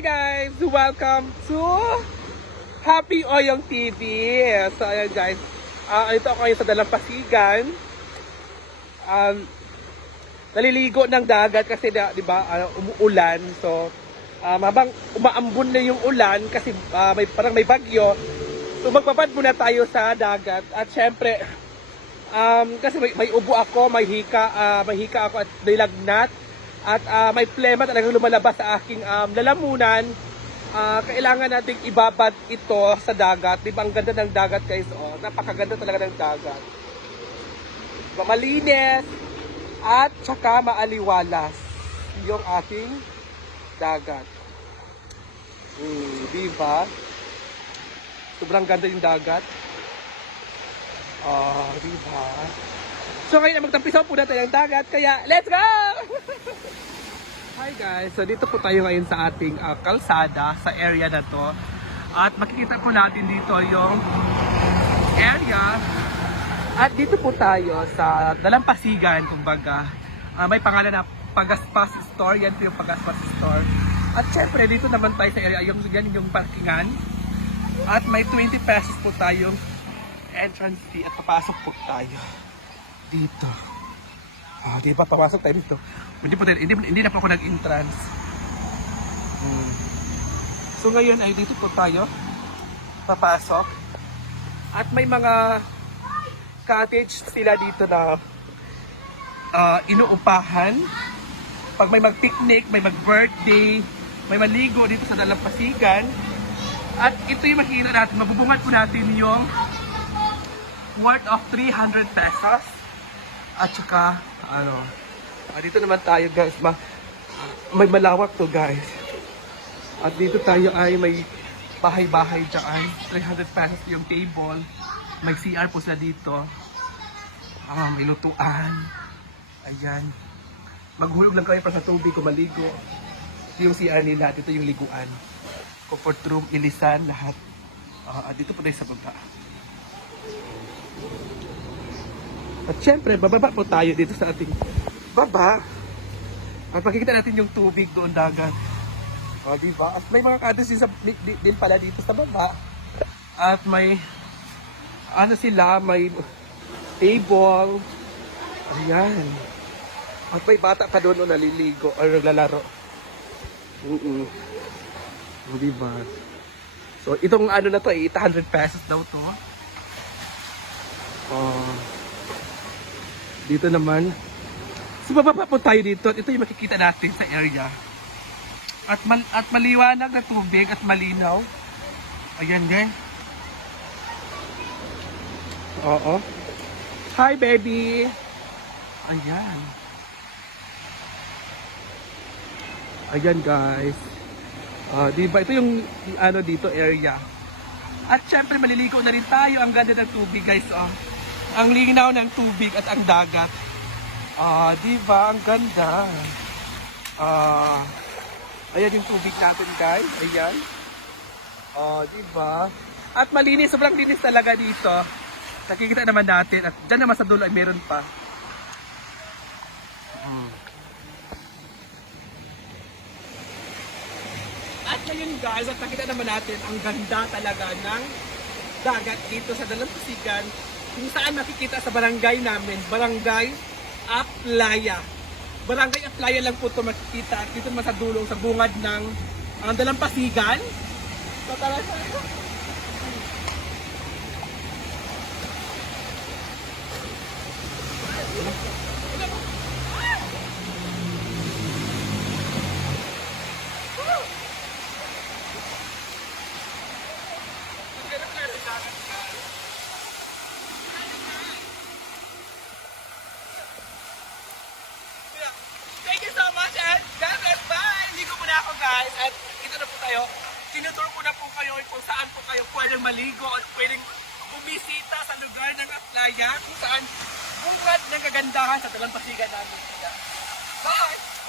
Hi guys! Welcome to Happy Oyong TV. So ayan guys, ah ito ako ngayon sa Dalampasigan. Um, naliligo ng dagat kasi di ba, ah, umuulan. So, um, habang umaambon na yung ulan kasi ah, may parang may bagyo, so magbabad muna tayo sa dagat. At syempre, um, kasi may, may ubo ako, may hika, ah, may hika ako at may lagnat. At ah, may plema talagang lumalabas sa aking um, lalamunan. Ah, kailangan nating ibabad ito sa dagat. Di ang ganda ng dagat guys? Oh, napakaganda talaga ng dagat. Diba, Malinis at saka maaliwalas yung ating dagat. Hmm, di? Sobrang ganda yung dagat. Ah, di ba? So ngayon magtampisaw po natin ang dagat, kaya let's go! Hi guys, so dito po tayo ngayon sa ating ah, kalsada sa area na to. At makikita po natin dito yung area. At dito po tayo sa Dalampasigan, kumbaga. Ah, may pangalan na Pagaspas Store, yan po yung Pagaspas Store. At syempre dito naman tayo sa area, yung, yan yung parkingan. At may 20 pesos po tayong entrance fee at papasok po tayo dito. Ah, di ba papasok tayo dito? Hindi po hindi, hindi na po ako nag-entrance. Hmm. So ngayon ay dito po tayo papasok. At may mga cottage sila dito na ah, inuupahan. Pag may mag-picnic, may mag-birthday, may maligo dito sa Dalampasigan. At ito yung makikita natin, mabubungat po natin yung worth of 300 pesos. At saka, ano, ah, dito naman tayo guys, ma may malawak to guys. At dito tayo ay may bahay-bahay dyan. 300 pesos yung table. May CR po sila dito. Ah, may lutuan. Ayan. Maghulog lang kayo para sa tubig kung maligo. Yung CR nila. Dito yung liguan. Comfort room, ilisan, lahat. Ah, dito po tayo sa baba. At syempre, bababa po tayo dito sa ating baba. At makikita natin yung tubig doon dagat. O, di ba? At may mga kadas din, sa, di, di- din pala dito sa baba. At may, ano sila, may table. Ayan. At may bata pa doon o naliligo or naglalaro. Mm O, di ba? So, itong ano na to, eh, 800 pesos daw to. Oh. Dito naman. So bababa po tayo dito. At ito yung makikita natin sa area. At, mal at maliwanag na tubig at malinaw. Ayan din. Oo. Hi baby! Ayan. Ayan guys. Ah, di ba? Ito yung ano dito area. At syempre maliligo na rin tayo. Ang ganda ng tubig guys. Oh. Ang linaw ng tubig at ang dagat. Ah, di ba? Ang ganda. Ah, ayan yung tubig natin, guys. Ayan. Ah, di ba? At malinis, sobrang linis talaga dito. Nakikita naman natin at dyan naman sa dulo ay meron pa. Hmm. At ngayon guys, at nakita naman natin ang ganda talaga ng dagat dito sa Dalampasigan kung saan makikita sa barangay namin, Barangay Aplaya. Barangay Aplaya lang po ito makikita at dito naman sa bungad ng ang Dalampasigan. So tara sa Ako guys at ito na po tayo. Tinutur ko na po kayo kung saan po kayo pwedeng maligo at pwedeng bumisita sa lugar ng Aplaya kung saan bungad ng kagandahan sa Dalampasigan namin. Bye!